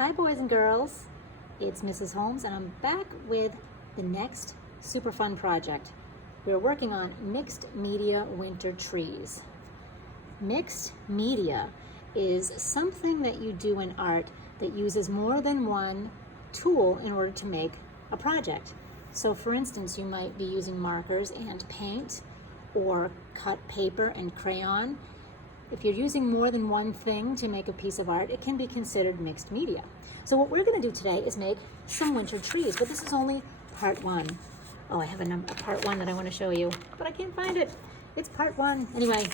Hi boys and girls, it's Mrs. Holmes and I'm back with the next super fun project. We're working on mixed media winter trees. Mixed media is something that you do in art that uses more than one tool in order to make a project. So for instance, you might be using markers and paint or cut paper and crayon. If you're using more than one thing to make a piece of art, it can be considered mixed media. So what we're going to do today is make some winter trees, but this is only part one. Oh, I have a part one that I want to show you, but I can't find it. It's part one. Anyway,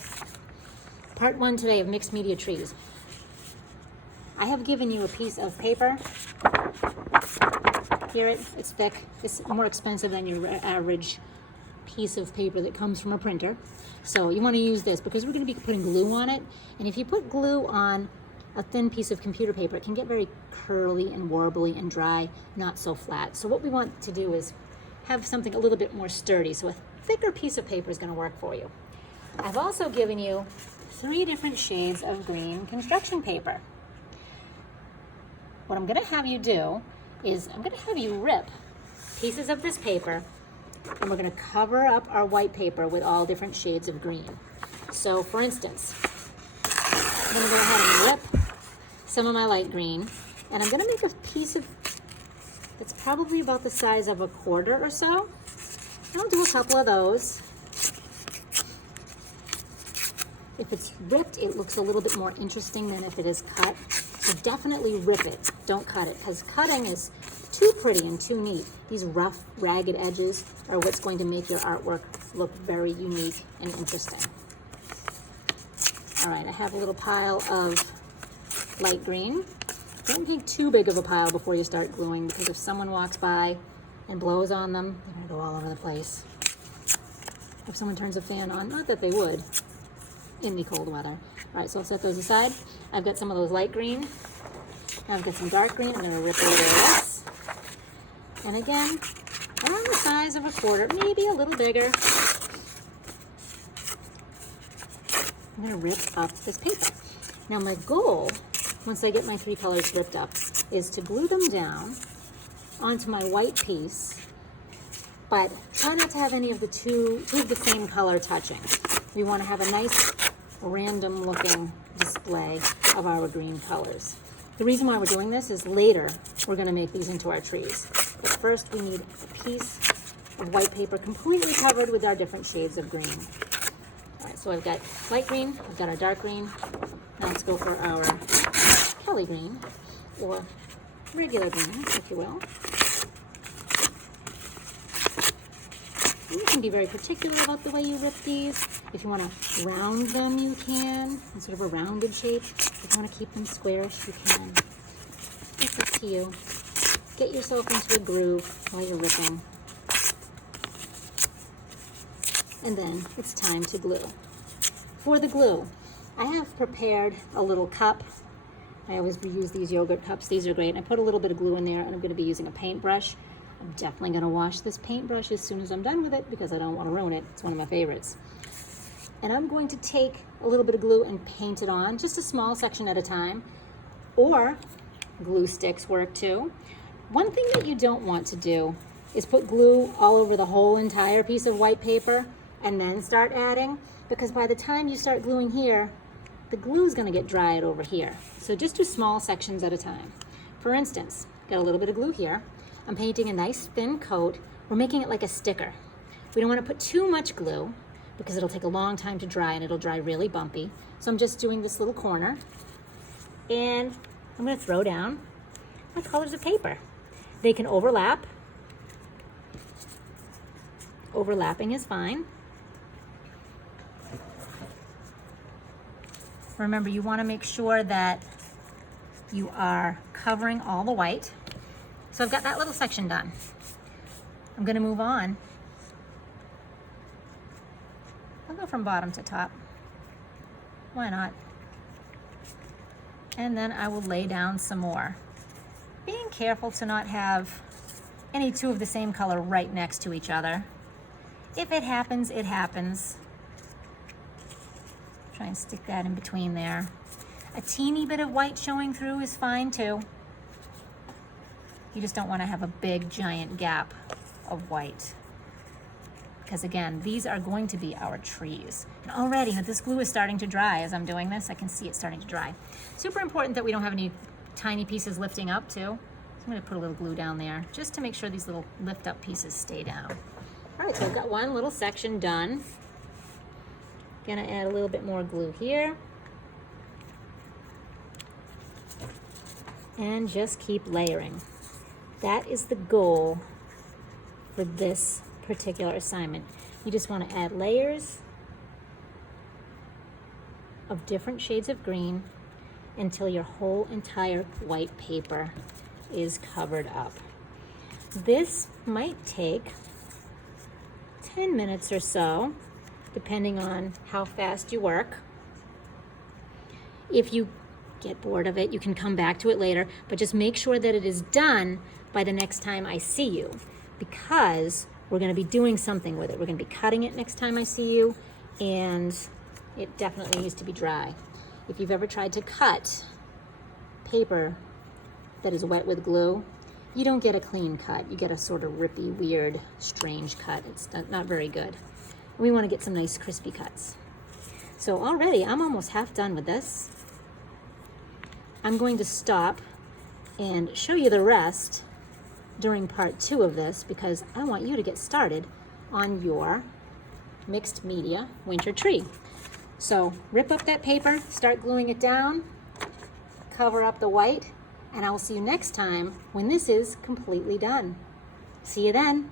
part one today of mixed media trees. I have given you a piece of paper. Hear it? It's thick. It's more expensive than your average piece of paper that comes from a printer. So you want to use this because we're going to be putting glue on it. And if you put glue on a thin piece of computer paper, it can get very curly and warbly and dry, not so flat. So what we want to do is have something a little bit more sturdy. So a thicker piece of paper is going to work for you. I've also given you 3 different shades of green construction paper. What I'm going to have you do is I'm going to have you rip pieces of this paper, and we're going to cover up our white paper with all different shades of green. So for instance, I'm going to go ahead and rip some of my light green, and I'm going to make a piece of that's probably about the size of a quarter or so. I'll do a couple of those. If it's ripped, it looks a little bit more interesting than if it is cut. So definitely rip it, don't cut it, because cutting is too pretty and too neat. These rough, ragged edges are what's going to make your artwork look very unique and interesting. All right, I have a little pile of light green. Don't make too big of a pile before you start gluing, because if someone walks by and blows on them, they're gonna go all over the place. If someone turns a fan on, not that they would in the cold weather. All right, so I'll set those aside. I've got some of those light green. I've got some dark green. I'm gonna rip over this. And again, around the size of a quarter, maybe a little bigger. I'm gonna rip up this paper. Now my goal, once I get my 3 colors ripped up, is to glue them down onto my white piece, but try not to have any of the two of the same color touching. We wanna have a nice random looking display of our green colors. The reason why we're doing this is later we're going to make these into our trees. But first we need a piece of white paper completely covered with our different shades of green. All right, so I've got light green, I've got our dark green. Now let's go for our Kelly green, or regular green, if you will. And you can be very particular about the way you rip these. If you want to round them, you can, in sort of a rounded shape. If you want to keep them squarish, you can. It's up to you. Get yourself into a groove while you're ripping. And then it's time to glue. For the glue, I have prepared a little cup. I always reuse these yogurt cups. These are great. I put a little bit of glue in there, and I'm going to be using a paintbrush. I'm definitely going to wash this paintbrush as soon as I'm done with it because I don't want to ruin it. It's one of my favorites. And I'm going to take a little bit of glue and paint it on, just a small section at a time, or glue sticks work too. One thing that you don't want to do is put glue all over the whole entire piece of white paper and then start adding, because by the time you start gluing here, the glue is going to get dried over here. So just do small sections at a time. For instance, got a little bit of glue here. I'm painting a nice thin coat. We're making it like a sticker. We don't want to put too much glue because it'll take a long time to dry and it'll dry really bumpy. So I'm just doing this little corner, and I'm going to throw down my colors of paper. They can overlap. Overlapping is fine. Remember, you want to make sure that you are covering all the white. So I've got that little section done. I'm going to move on. I'll go from bottom to top. Why not? And then I will lay down some more. Being careful to not have any 2 of the same color right next to each other. If it happens, it happens. Try and stick that in between there. A teeny bit of white showing through is fine too. You just don't want to have a big giant gap of white. Because again, these are going to be our trees. And already, this glue is starting to dry as I'm doing this. I can see it starting to dry. Super important that we don't have any tiny pieces lifting up too. So I'm gonna put a little glue down there just to make sure these little lift up pieces stay down. All right, so I've got one little section done. Gonna add a little bit more glue here. And just keep layering. That is the goal for this particular assignment. You just want to add layers of different shades of green until your whole entire white paper is covered up. This might take 10 minutes or so, depending on how fast you work. If you get bored of it, you can come back to it later, but just make sure that it is done by the next time I see you, because we're going to be doing something with it. We're going to be cutting it next time I see you, and it definitely needs to be dry. If you've ever tried to cut paper that is wet with glue, you don't get a clean cut. You get a sort of rippy, weird, strange cut. It's not very good. We want to get some nice crispy cuts. So already I'm almost half done with this. I'm going to stop and show you the rest during part 2 of this, because I want you to get started on your mixed media winter tree. So rip up that paper, start gluing it down, cover up the white, and I will see you next time when this is completely done. See you then.